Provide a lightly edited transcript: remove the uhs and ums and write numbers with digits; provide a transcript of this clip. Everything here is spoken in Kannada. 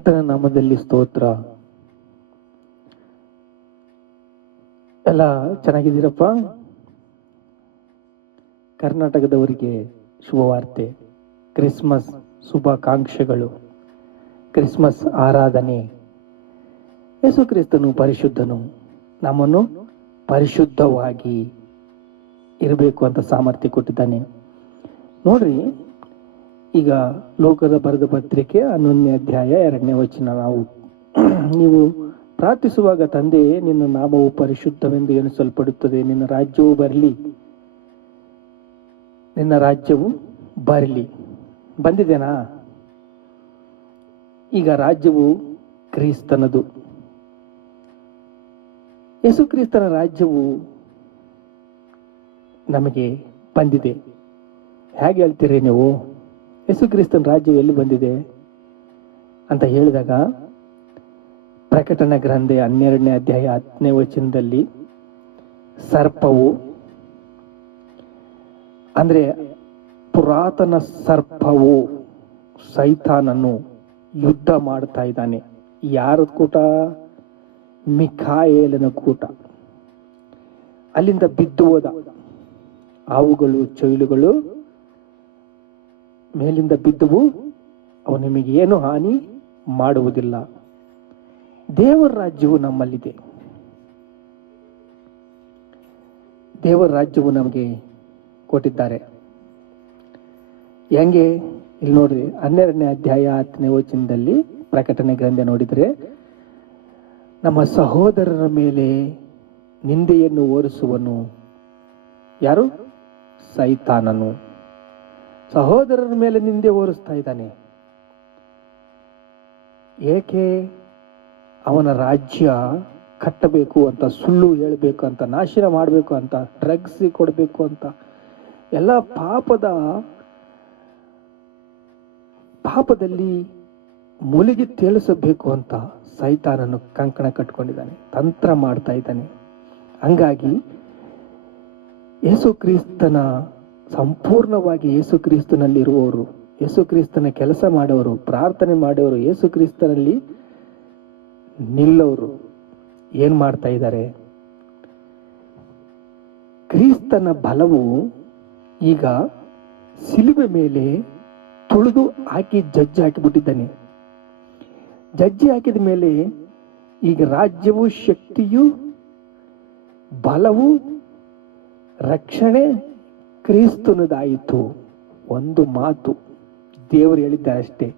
ಕರ್ತನ ನಾಮದಲ್ಲಿ ಸ್ತೋತ್ರ. ಎಲ್ಲ ಚೆನ್ನಾಗಿದ್ದೀರಪ್ಪ? ಕರ್ನಾಟಕದವರಿಗೆ ಶುಭವಾರ್ತೆ, ಕ್ರಿಸ್ಮಸ್ ಶುಭಾಕಾಂಕ್ಷೆಗಳು. ಕ್ರಿಸ್ಮಸ್ ಆರಾಧನೆ. ಯೇಸು ಕ್ರಿಸ್ತನು ಪರಿಶುದ್ಧನು, ನಮ್ಮನ್ನು ಪರಿಶುದ್ಧವಾಗಿ ಇರಬೇಕು ಅಂತ ಸಾಮರ್ಥ್ಯ ಕೊಟ್ಟಿದ್ದಾನೆ. ನೋಡ್ರಿ, ಈಗ ಲೋಕದ ಬರೆದ ಪತ್ರಿಕೆ 11ನೇ ಅಧ್ಯಾಯ 2ನೇ ವಚನ. ನೀವು ಪ್ರಾರ್ಥಿಸುವಾಗ, ತಂದೆಯೇ, ನಿನ್ನ ನಾಮವು ಪರಿಶುದ್ಧವೆಂದು ಎಣಿಸಲ್ಪಡುತ್ತದೆ, ನಿನ್ನ ರಾಜ್ಯವು ಬರಲಿ, ನಿನ್ನ ರಾಜ್ಯವು ಬರಲಿ. ಬಂದಿದೆನಾ? ಈಗ ರಾಜ್ಯವು ಕ್ರಿಸ್ತನದು. ಯೇಸು ಕ್ರಿಸ್ತನ ರಾಜ್ಯವು ನಮಗೆ ಬಂದಿದೆ. ಹೇಗೆ ಹೇಳ್ತೀರಿ ನೀವು? ಯೇಸು ಕ್ರಿಸ್ತನ ರಾಜ್ಯ ಎಲ್ಲಿ ಬಂದಿದೆ ಅಂತ ಹೇಳಿದಾಗ, ಪ್ರಕಟಣೆ ಗ್ರಂಥ 12ನೇ ಅಧ್ಯಾಯ 10ನೇ ವಚನದಲ್ಲಿ ಸರ್ಪವು, ಅಂದ್ರೆ ಪುರಾತನ ಸರ್ಪವು ಸೈತಾನನ್ನು ಯುದ್ಧ ಮಾಡ್ತಾ ಇದ್ದಾನೆ. ಯಾರ ಕೂಟ? ಮಿಖಾಯೇಲನ ಕೂಟ. ಅಲ್ಲಿಂದ ಬಿದ್ದು ಹೋದ. ಹಾವುಗಳು, ಚೈಲುಗಳು ಮೇಲಿಂದ ಬಿದ್ದುವು, ಅವು ನಿಮಗೆ ಏನು ಹಾನಿ ಮಾಡುವುದಿಲ್ಲ. ದೇವರ ರಾಜ್ಯವು ನಮ್ಮಲ್ಲಿದೆ. ದೇವರ ರಾಜ್ಯವು ನಮಗೆ ಕೊಟ್ಟಿದ್ದಾರೆ. ಹೆಂಗೆ? ಇಲ್ಲಿ ನೋಡ್ರಿ, 12ನೇ ಅಧ್ಯಾಯ 10ನೇ ವಚನದಲ್ಲಿ ಪ್ರಕಟಣೆ ಗ್ರಂಥ ನೋಡಿದ್ರೆ, ನಮ್ಮ ಸಹೋದರರ ಮೇಲೆ ನಿಂದೆಯನ್ನು ಹೊರಿಸುವನು ಯಾರು? ಸೈತಾನನು. ಸಹೋದರರ ಮೇಲೆ ನಿಂದೆ ಹೊರಿಸ್ತಾ ಇದ್ದಾನೆ. ಏಕೆ? ಅವನ ರಾಜ್ಯ ಕಟ್ಟಬೇಕು ಅಂತ, ಸುಳ್ಳು ಹೇಳಬೇಕು ಅಂತ, ನಾಶನ ಮಾಡಬೇಕು ಅಂತ, ಡ್ರಗ್ಸ್ ಕೊಡಬೇಕು ಅಂತ, ಎಲ್ಲ ಪಾಪದಲ್ಲಿ ಮುಳುಗಿ ತೇಲಿಸಬೇಕು ಅಂತ ಸೈತಾನನು ಕಂಕಣ ಕಟ್ಕೊಂಡಿದ್ದಾನೆ, ತಂತ್ರ ಮಾಡ್ತಾ ಇದ್ದಾನೆ. ಹಂಗಾಗಿ ಯೇಸು ಕ್ರಿಸ್ತನ ಸಂಪೂರ್ಣವಾಗಿ ಯೇಸು ಕ್ರಿಸ್ತನಲ್ಲಿರುವವರು, ಯೇಸು ಕ್ರಿಸ್ತನ ಕೆಲಸ ಮಾಡೋರು, ಪ್ರಾರ್ಥನೆ ಮಾಡೋರು, ಯೇಸು ಕ್ರಿಸ್ತನಲ್ಲಿ ನಿಲ್ಲೋರು ಏನ್ ಮಾಡ್ತಾ ಇದ್ದಾರೆ? ಕ್ರಿಸ್ತನ ಬಲವು ಈಗ ಸಿಲುಬೆ ಮೇಲೆ ತುಳಿದು ಹಾಕಿ ಜಜ್ಜಿ ಹಾಕಿಬಿಟ್ಟಿದ್ದಾನೆ. ಜಜ್ಜಿ ಹಾಕಿದ ಮೇಲೆ ಈಗ ರಾಜ್ಯವು, ಶಕ್ತಿಯು, ಬಲವು, ರಕ್ಷಣೆ ಕ್ರಿಸ್ತನದಾಯಿತು. ಒಂದು ಮಾತು ದೇವರು ಹೇಳಿದ್ದಾರೆ ಅಷ್ಟೇ.